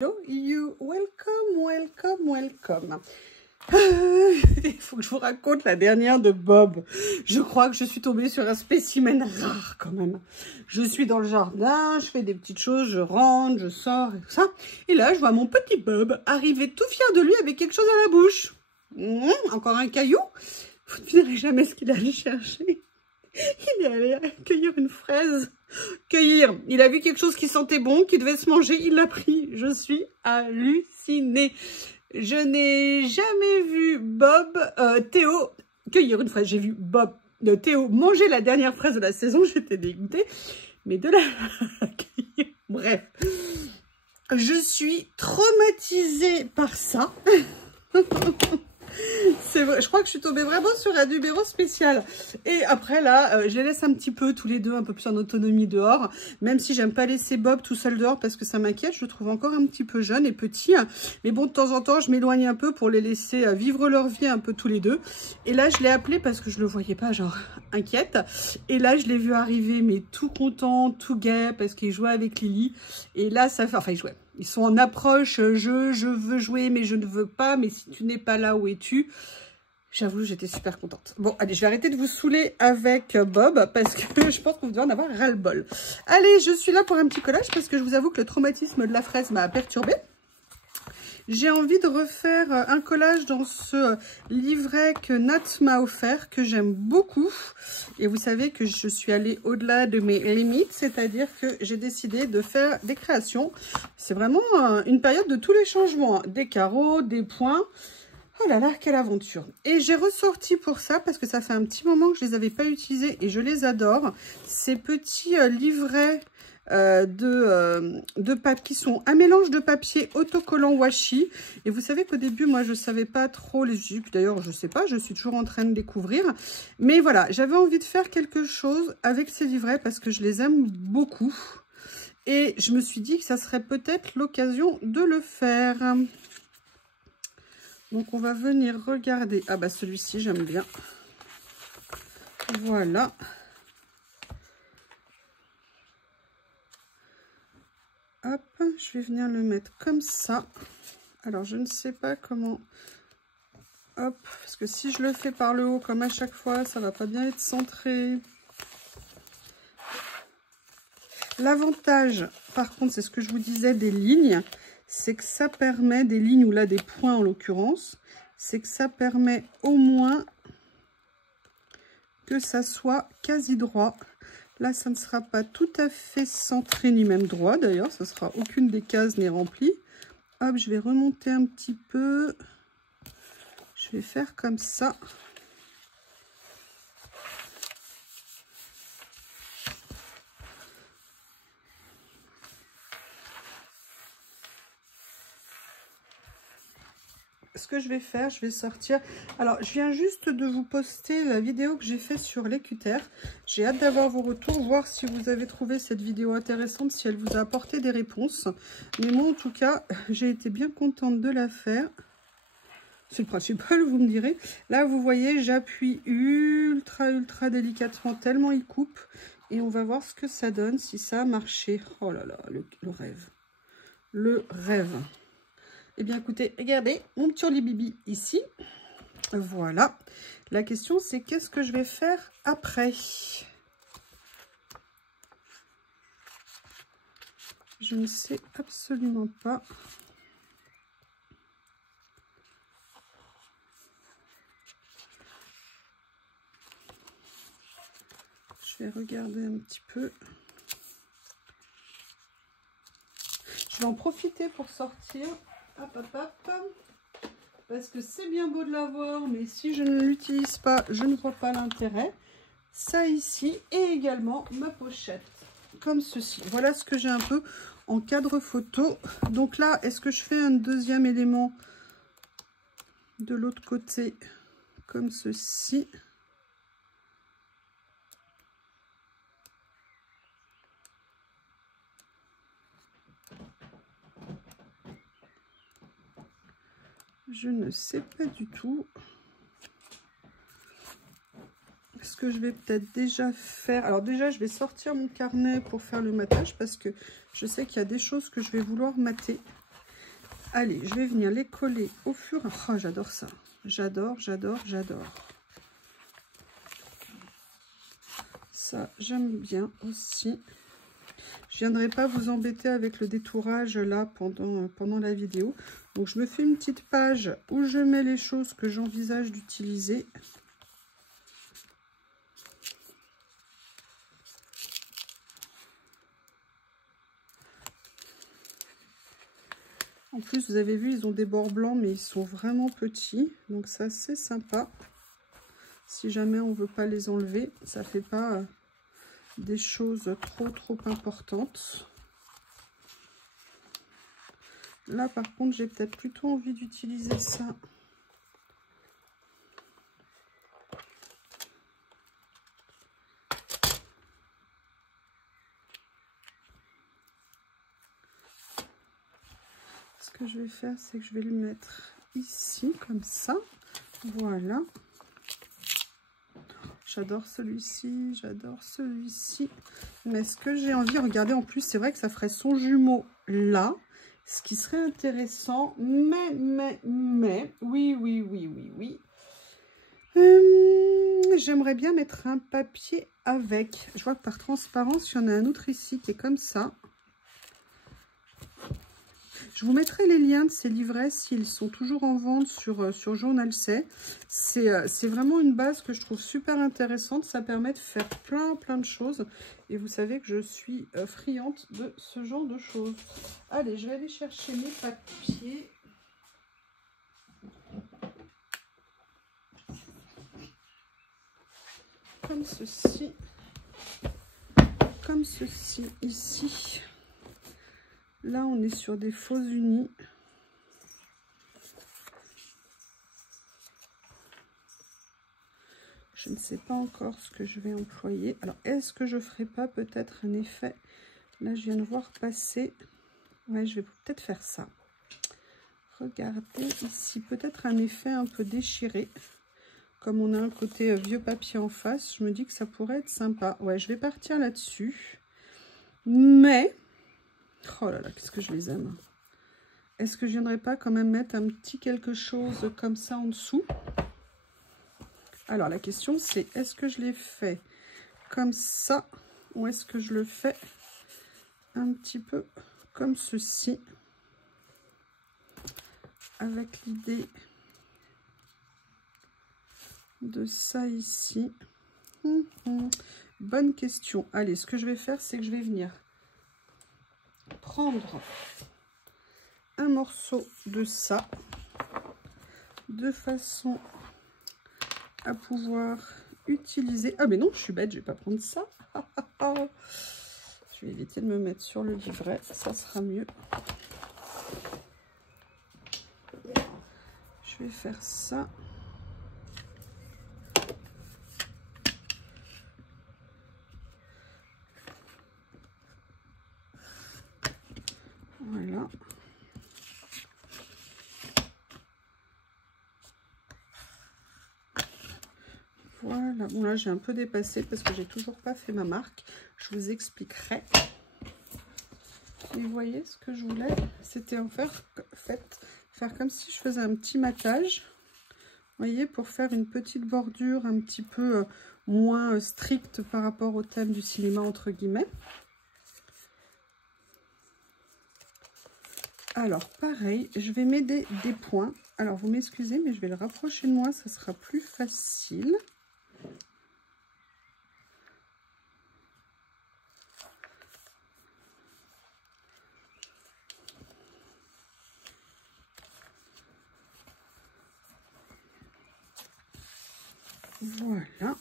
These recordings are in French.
Hello you, welcome. Il faut que je vous raconte la dernière de Bob. Je crois que je suis tombée sur un spécimen rare quand même. Je suis dans le jardin, je fais des petites choses, je rentre, je sors et tout ça. Et là, je vois mon petit Bob arriver tout fier de lui avec quelque chose à la bouche. Encore un caillou. Vous ne devinerez jamais ce qu'il allait chercher. Il est allé cueillir une fraise. Il a vu quelque chose qui sentait bon, qui devait se manger, il l'a pris. Je suis hallucinée. Je n'ai jamais vu Théo cueillir une fraise. J'ai vu Théo manger la dernière fraise de la saison, j'étais dégoûtée. Mais de la cueillir, bref. Je suis traumatisée par ça. C'est vrai, je crois que je suis tombée vraiment sur un numéro spécial. Et après là, je les laisse un petit peu tous les deux, un peu plus en autonomie dehors. Même si j'aime pas laisser Bob tout seul dehors parce que ça m'inquiète. Je le trouve encore un petit peu jeune et petit. Mais bon, de temps en temps, je m'éloigne un peu pour les laisser vivre leur vie un peu tous les deux. Et là, je l'ai appelé parce que je le voyais pas, genre inquiète. Et là, je l'ai vu arriver, mais tout content, tout gai, parce qu'il jouait avec Lily. Et là, ça fait... Enfin, il jouait. Ils sont en approche, je veux jouer, mais je ne veux pas. Mais si tu n'es pas là, où es-tu? J'avoue, j'étais super contente. Bon, allez, je vais arrêter de vous saouler avec Bob, parce que je pense que vous devez en avoir ras-le-bol. Allez, je suis là pour un petit collage, parce que je vous avoue que le traumatisme de la fraise m'a perturbée. J'ai envie de refaire un collage dans ce livret que Nat m'a offert, que j'aime beaucoup. Et vous savez que je suis allée au-delà de mes limites, c'est-à-dire que j'ai décidé de faire des créations. C'est vraiment une période de tous les changements, hein. Des carreaux, des points. Oh là là, quelle aventure. Et j'ai ressorti pour ça, parce que ça fait un petit moment que je ne les avais pas utilisés et je les adore, ces petits livrets de papier qui sont un mélange de papier autocollant washi. Et vous savez qu'au début, moi, je ne savais pas trop les utiliser. D'ailleurs, je ne sais pas, je suis toujours en train de découvrir. Mais voilà, j'avais envie de faire quelque chose avec ces livrets parce que je les aime beaucoup. Et je me suis dit que ça serait peut-être l'occasion de le faire. Donc, on va venir regarder. Ah bah, celui-ci, j'aime bien. Voilà. Hop, je vais venir le mettre comme ça. Alors, je ne sais pas comment... Hop, parce que si je le fais par le haut, comme à chaque fois, ça va pas bien être centré. L'avantage, par contre, c'est ce que je vous disais des lignes, c'est que ça permet, des lignes ou là des points en l'occurrence, c'est que ça permet au moins que ça soit quasi droit. Là, ça ne sera pas tout à fait centré ni même droit. D'ailleurs, ça sera aucune des cases n'est remplie. Hop, je vais remonter un petit peu. Je vais faire comme ça. Ce que je vais faire, je vais sortir... Alors, je viens juste de vous poster la vidéo que j'ai faite sur l'écutère. J'ai hâte d'avoir vos retours, voir si vous avez trouvé cette vidéo intéressante, si elle vous a apporté des réponses. Mais moi, en tout cas, j'ai été bien contente de la faire. C'est le principal, vous me direz. Là, vous voyez, j'appuie ultra délicatement, tellement il coupe. Et on va voir ce que ça donne, si ça a marché. Oh là là, le rêve. Le rêve. Eh bien, écoutez, regardez, mon petit Bibi ici. Voilà. La question, c'est qu'est-ce que je vais faire après? Je ne sais absolument pas. Je vais regarder un petit peu. Je vais en profiter pour sortir. Hop, hop, hop. Parce que c'est bien beau de l'avoir, mais si je ne l'utilise pas, je ne vois pas l'intérêt. Ça ici, et également ma pochette, comme ceci. Voilà ce que j'ai un peu en cadre photo. Donc là, est-ce que je fais un deuxième élément de l'autre côté, comme ceci? Je ne sais pas du tout. Ce que je vais peut-être déjà faire. Alors déjà, je vais sortir mon carnet pour faire le matage parce que je sais qu'il y a des choses que je vais vouloir mater. Allez, je vais venir les coller au fur et à mesure. Oh, j'adore ça. J'adore, j'adore, j'adore. Ça, j'aime bien aussi. Je ne viendrai pas vous embêter avec le détourage là pendant la vidéo. Donc, je me fais une petite page où je mets les choses que j'envisage d'utiliser. En plus, vous avez vu, ils ont des bords blancs, mais ils sont vraiment petits. Donc, ça, c'est sympa. Si jamais on ne veut pas les enlever, ça ne fait pas des choses trop importantes. Là, par contre, j'ai peut-être plutôt envie d'utiliser ça. Ce que je vais faire, c'est que je vais le mettre ici, comme ça. Voilà. J'adore celui-ci, j'adore celui-ci. Mais ce que j'ai envie, regardez, en plus, c'est vrai que ça ferait son jumeau là. Ce qui serait intéressant, mais, oui. J'aimerais bien mettre un papier avec. Je vois que par transparence, il y en a un autre ici qui est comme ça. Je vous mettrai les liens de ces livrets s'ils sont toujours en vente sur Journalsay. C'est vraiment une base que je trouve super intéressante. Ça permet de faire plein de choses. Et vous savez que je suis friande de ce genre de choses. Allez, je vais aller chercher mes papiers. Comme ceci. Comme ceci ici. Là, on est sur des faux unis. Je ne sais pas encore ce que je vais employer. Alors, est-ce que je ne ferai pas peut-être un effet? Là, je viens de voir passer. Ouais, je vais peut-être faire ça. Regardez ici, peut-être un effet un peu déchiré. Comme on a un côté vieux papier en face, je me dis que ça pourrait être sympa. Ouais, je vais partir là-dessus. Mais, oh là là, qu'est-ce que je les aime. Est-ce que je viendrai pas quand même mettre un petit quelque chose comme ça en dessous? Alors, la question, c'est est-ce que je les fais comme ça ou est-ce que je le fais un petit peu comme ceci avec l'idée de ça ici? Bonne question. Allez, ce que je vais faire, c'est que je vais venir prendre un morceau de ça de façon à pouvoir utiliser. Ah mais non, je suis bête, je vais pas prendre ça. Je vais éviter de me mettre sur le livret, ça sera mieux. Je vais faire ça. Voilà. Voilà. Bon là j'ai un peu dépassé parce que j'ai toujours pas fait ma marque. Je vous expliquerai. Et vous voyez ce que je voulais, c'était en faire comme si je faisais un petit maquillage. Vous voyez, pour faire une petite bordure un petit peu moins stricte par rapport au thème du cinéma entre guillemets. Alors pareil, je vais m'aider des points. Alors vous m'excusez, mais je vais le rapprocher de moi, ça sera plus facile. Voilà.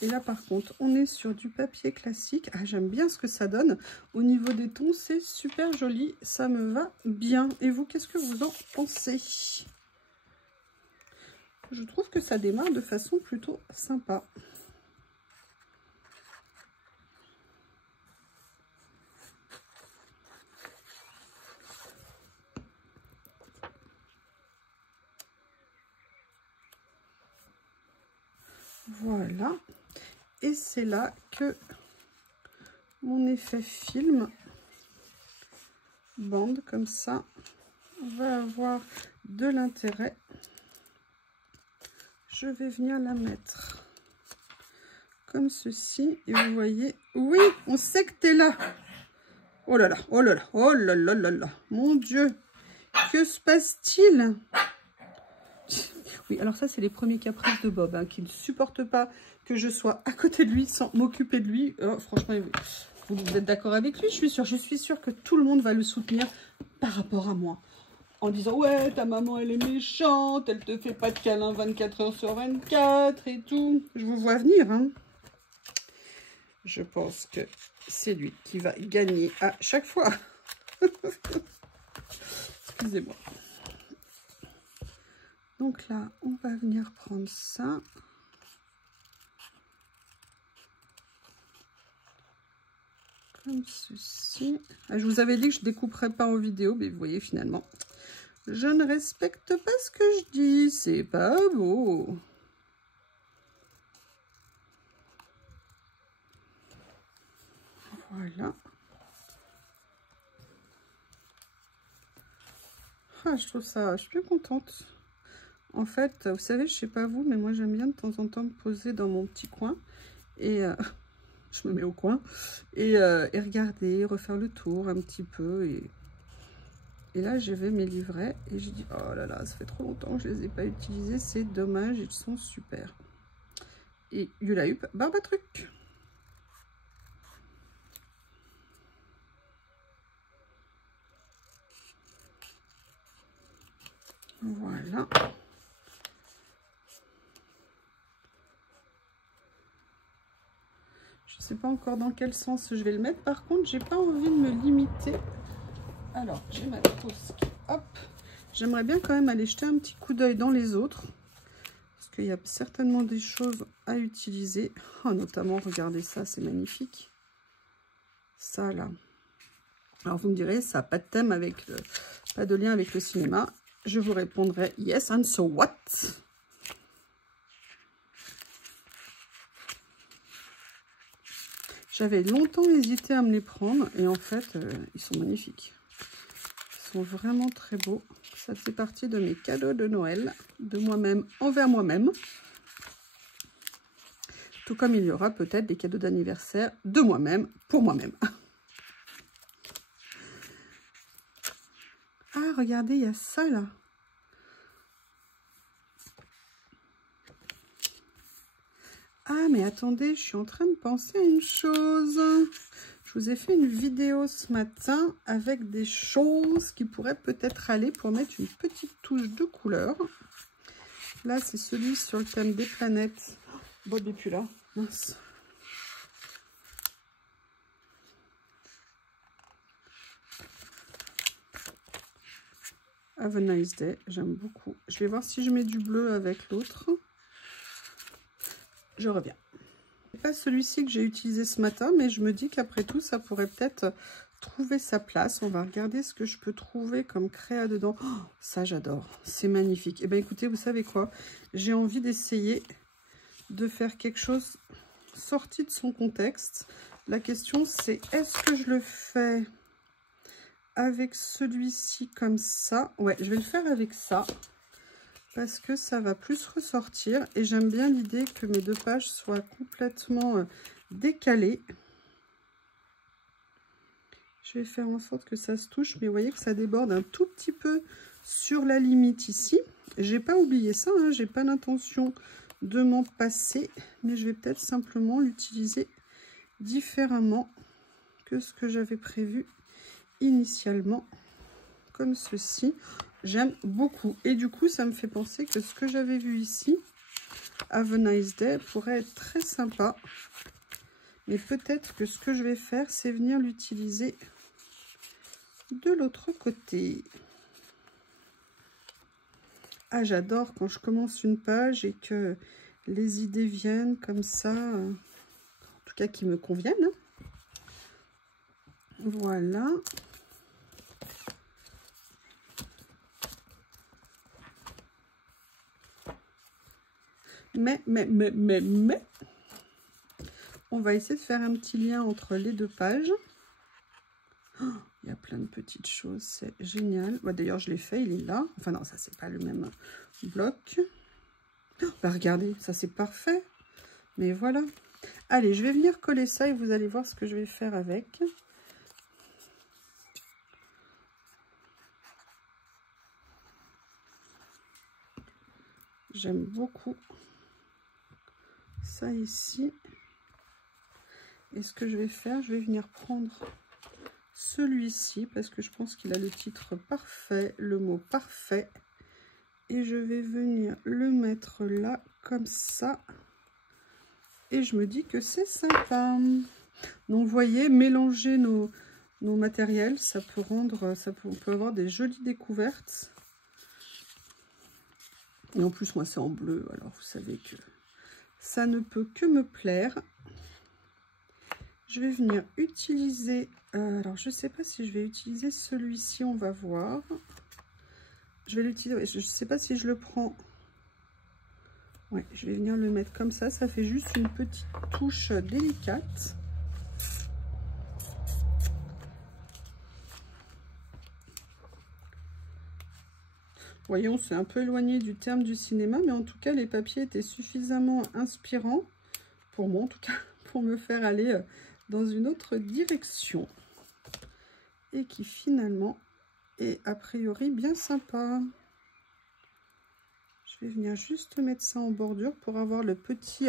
Et là, par contre, on est sur du papier classique. Ah, j'aime bien ce que ça donne. Au niveau des tons, c'est super joli. Ça me va bien. Et vous, qu'est-ce que vous en pensez? Je trouve que ça démarre de façon plutôt sympa. Voilà. Et c'est là que mon effet film bande comme ça va avoir de l'intérêt. Je vais venir la mettre comme ceci et vous voyez, oui, on sait que t'es là. Oh là là, oh là là, oh là là là là, mon Dieu, que se passe-t-il? Oui, alors ça, c'est les premiers caprices de Bob, hein, qui ne supporte pas que je sois à côté de lui sans m'occuper de lui. Oh, franchement, vous êtes d'accord avec lui? Je suis sûre que tout le monde va le soutenir par rapport à moi. En disant, ouais, ta maman, elle est méchante, elle te fait pas de câlin 24 heures sur 24 et tout. Je vous vois venir, hein. Je pense que c'est lui qui va gagner à chaque fois. Excusez-moi. Donc là, on va venir prendre ça. Comme ceci. Ah, je vous avais dit que je ne découperais pas en vidéo, mais vous voyez finalement, je ne respecte pas ce que je dis. C'est pas beau. Voilà. Ah, je trouve ça, je suis bien contente. En fait, vous savez, je sais pas vous, mais moi j'aime bien de temps en temps me poser dans mon petit coin et je me mets au coin et regarder, refaire le tour un petit peu et là j'avais mes livrets et je dis oh là là, ça fait trop longtemps que je les ai pas utilisés, c'est dommage, ils sont super. Et Hula Hoop, barbe à truc. Voilà. Je sais pas encore dans quel sens je vais le mettre. Par contre, j'ai pas envie de me limiter. Alors, j'ai ma trousse. Hop. J'aimerais bien quand même aller jeter un petit coup d'œil dans les autres. Parce qu'il y a certainement des choses à utiliser. Oh, notamment, regardez ça, c'est magnifique. Ça, là. Alors, vous me direz, ça n'a pas de thème avec le... pas de lien avec le cinéma. Je vous répondrai, yes, and so what? J'avais longtemps hésité à me les prendre et en fait, ils sont magnifiques. Ils sont vraiment très beaux. Ça fait partie de mes cadeaux de Noël, de moi-même envers moi-même. Tout comme il y aura peut-être des cadeaux d'anniversaire de moi-même pour moi-même. Ah, regardez, il y a ça là. Ah, mais attendez, je suis en train de penser à une chose. Je vous ai fait une vidéo ce matin avec des choses qui pourraient peut-être aller pour mettre une petite touche de couleur. Là, c'est celui sur le thème des planètes. Bob n'est plus là. Mince. Have a nice day. J'aime beaucoup. Je vais voir si je mets du bleu avec l'autre. Je reviens. C'est pas celui-ci que j'ai utilisé ce matin, mais je me dis qu'après tout, ça pourrait peut-être trouver sa place. On va regarder ce que je peux trouver comme créa dedans. Oh, ça, j'adore. C'est magnifique. Et bien, écoutez, vous savez quoi? J'ai envie d'essayer de faire quelque chose sorti de son contexte. La question, c'est est-ce que je le fais avec celui-ci comme ça? Ouais, je vais le faire avec ça. Parce que ça va plus ressortir et j'aime bien l'idée que mes deux pages soient complètement décalées. Je vais faire en sorte que ça se touche, mais vous voyez que ça déborde un tout petit peu sur la limite ici. J'ai pas oublié ça, hein, j'ai pas l'intention de m'en passer, mais je vais peut-être simplement l'utiliser différemment que ce que j'avais prévu initialement, comme ceci. J'aime beaucoup. Et du coup, ça me fait penser que ce que j'avais vu ici, Have a Nice Day, pourrait être très sympa. Mais peut-être que ce que je vais faire, c'est venir l'utiliser de l'autre côté. Ah, j'adore quand je commence une page et que les idées viennent comme ça. En tout cas, qui me conviennent. Voilà. Mais, on va essayer de faire un petit lien entre les deux pages. Oh, il Il y a plein de petites choses, c'est génial. Bah, d'ailleurs, je l'ai fait, il est là. Enfin non, ça, c'est pas le même bloc. Oh, bah, regardez, ça, c'est parfait. Mais voilà. Allez, je vais venir coller ça et vous allez voir ce que je vais faire avec. J'aime beaucoup ça ici. Et ce que je vais faire, je vais venir prendre celui-ci parce que je pense qu'il a le titre parfait, le mot parfait. Et je vais venir le mettre là, comme ça. Et je me dis que c'est sympa. Donc, vous voyez, mélanger nos matériels, ça peut rendre, on peut avoir des jolies découvertes. Et en plus, moi, c'est en bleu, alors vous savez que ça ne peut que me plaire. Je vais venir utiliser, alors je ne sais pas si je vais utiliser celui-ci, on va voir. Je vais l'utiliser, je ne sais pas si je le prends. Ouais, je vais venir le mettre comme ça fait juste une petite touche délicate. Voyons, c'est un peu éloigné du terme du cinéma, mais en tout cas, les papiers étaient suffisamment inspirants, pour moi en tout cas, pour me faire aller dans une autre direction. Et qui finalement est a priori bien sympa. Je vais venir juste mettre ça en bordure pour avoir le petit,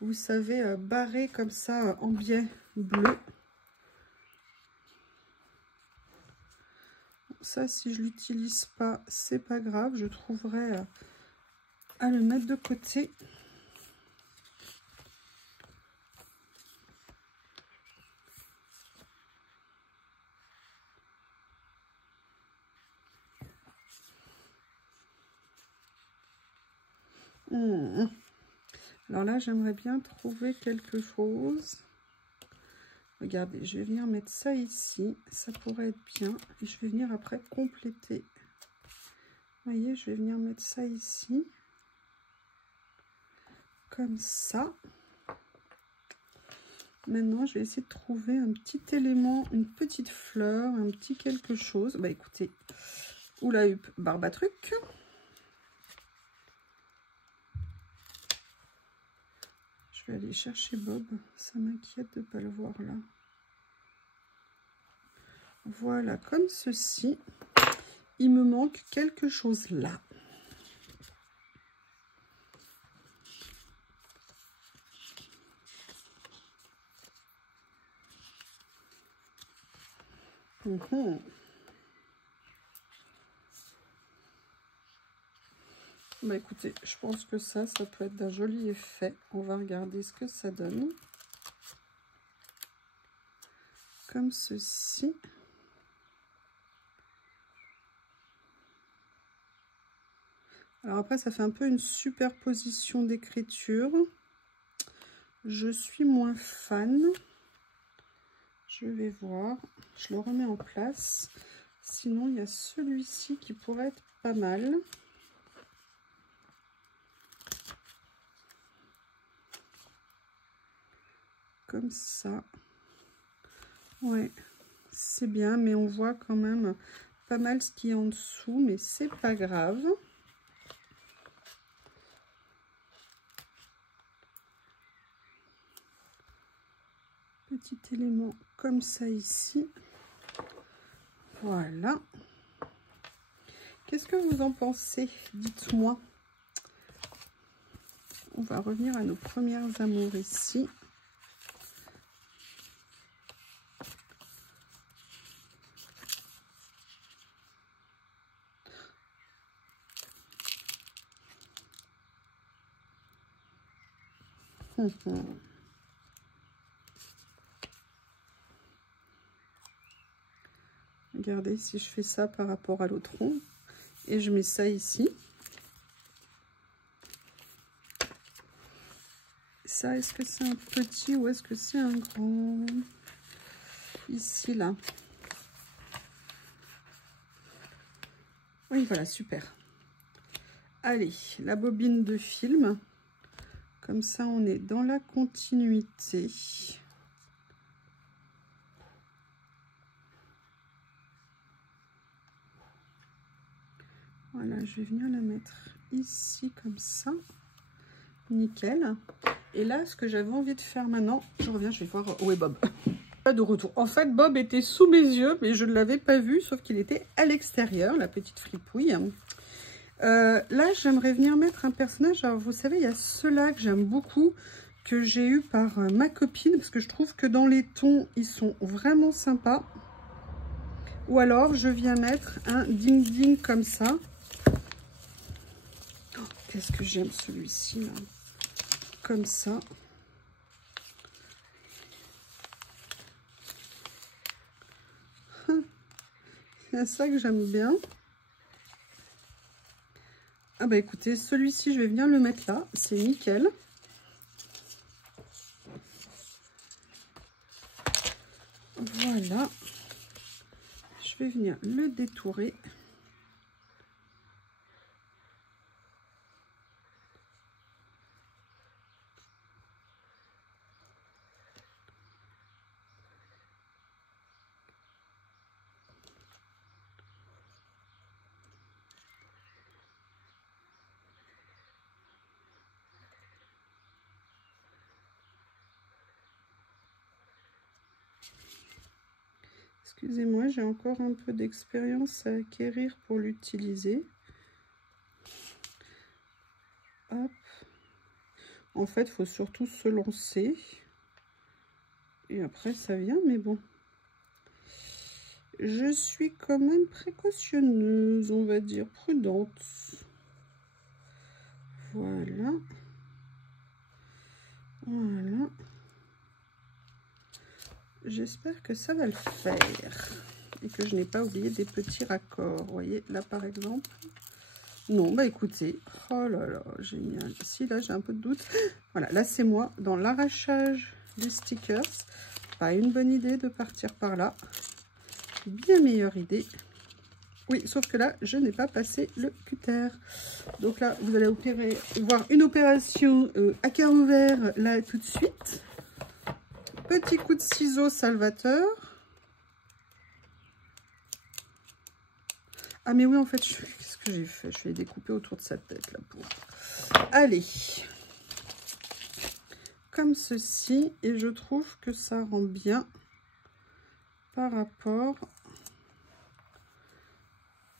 vous savez, barré comme ça en biais bleu. Ça, si je l'utilise pas, c'est pas grave, je trouverai à le mettre de côté. Alors là, j'aimerais bien trouver quelque chose. Regardez, je vais venir mettre ça ici. Ça pourrait être bien. Et je vais venir après compléter. Vous voyez, je vais venir mettre ça ici. Comme ça. Maintenant, je vais essayer de trouver un petit élément, une petite fleur, un petit quelque chose. Bah écoutez, Hula Hoop Barbatruc. Je vais aller chercher Bob. Ça m'inquiète de ne pas le voir là. Voilà, comme ceci. Il me manque quelque chose là. Bah écoutez, je pense que ça peut être d'un joli effet. On va regarder ce que ça donne. Comme ceci. Alors après, ça fait un peu une superposition d'écriture. Je suis moins fan. Je vais voir. Je le remets en place. Sinon, il y a celui-ci qui pourrait être pas mal. Comme ça. Ouais, c'est bien, mais on voit quand même pas mal ce qui est en dessous, mais c'est pas grave. Petit élément comme ça ici. Voilà. Qu'est-ce que vous en pensez? Dites-moi. On va revenir à nos premières amours ici. Regardez si je fais ça par rapport à l'autre rond. Et je mets ça ici. Ça, est-ce que c'est un petit ou est-ce que c'est un grand? Ici, là. Oui, voilà, super. Allez, la bobine de film. Comme ça, on est dans la continuité. Voilà, je vais venir la mettre ici comme ça. Nickel. Et là, ce que j'avais envie de faire maintenant, je reviens, je vais voir où est Bob. Pas de retour. En fait, Bob était sous mes yeux, mais je ne l'avais pas vu, sauf qu'il était à l'extérieur, la petite fripouille. Là, j'aimerais venir mettre un personnage. Alors, vous savez, il y a ceux-là que j'aime beaucoup, que j'ai eu par ma copine, parce que je trouve que dans les tons, ils sont vraiment sympas. Ou alors, je viens mettre un ding-ding comme ça. Oh, qu'est-ce que j'aime celui-ci, là. Comme ça. C'est ça que j'aime bien. Ah bah écoutez, celui-ci, je vais venir le mettre là. C'est nickel. Voilà. Je vais venir le détourer. Excusez-moi, j'ai encore un peu d'expérience à acquérir pour l'utiliser. Hop. En fait, il faut surtout se lancer. Et après, ça vient, mais bon. Je suis quand même précautionneuse, on va dire, prudente. Voilà. Voilà. J'espère que ça va le faire. Et que je n'ai pas oublié des petits raccords. Vous voyez, là, par exemple. Non, bah écoutez. Oh là là, génial. Si, là, j'ai un peu de doute. Voilà, là, c'est moi dans l'arrachage des stickers. Pas une bonne idée de partir par là. Bien meilleure idée. Oui, sauf que là, je n'ai pas passé le cutter. Donc là, vous allez voir une opération à cœur ouvert, là, tout de suite. Petit coup de ciseau salvateur. Ah mais oui, en fait, qu'est-ce que j'ai fait? Je vais découper autour de sa tête, là, pour... Allez. Comme ceci. Et je trouve que ça rend bien par rapport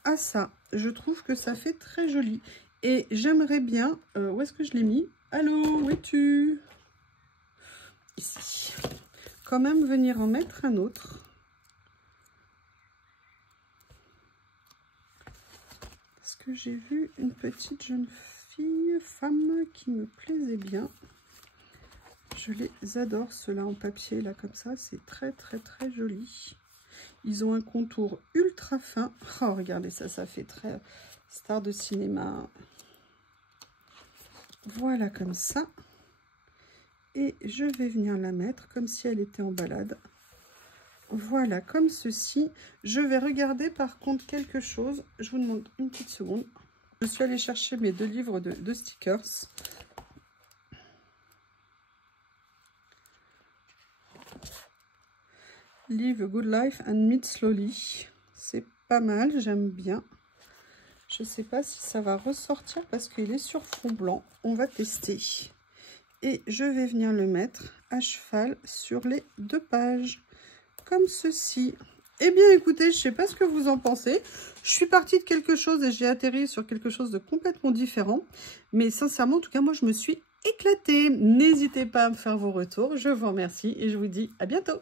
à ça. Je trouve que ça fait très joli. Et j'aimerais bien... où est-ce que je l'ai mis? Allô, où es-tu? Ici. Quand même venir en mettre un autre. Parce que j'ai vu une petite jeune femme qui me plaisait bien. Je les adore, ceux-là en papier, là, comme ça. C'est très, très, très joli. Ils ont un contour ultra fin. Oh, regardez ça, ça fait très star de cinéma. Voilà, comme ça. Et je vais venir la mettre comme si elle était en balade. Voilà, comme ceci. Je vais regarder par contre quelque chose. Je vous demande une petite seconde. Je suis allée chercher mes 2 livres de stickers. Live a Good Life and Meet Slowly. C'est pas mal, j'aime bien. Je ne sais pas si ça va ressortir parce qu'il est sur fond blanc. On va tester. Et je vais venir le mettre à cheval sur les 2 pages. Comme ceci. Eh bien, écoutez, je ne sais pas ce que vous en pensez. Je suis partie de quelque chose et j'ai atterri sur quelque chose de complètement différent. Mais sincèrement, en tout cas, moi, je me suis éclatée. N'hésitez pas à me faire vos retours. Je vous remercie et je vous dis à bientôt.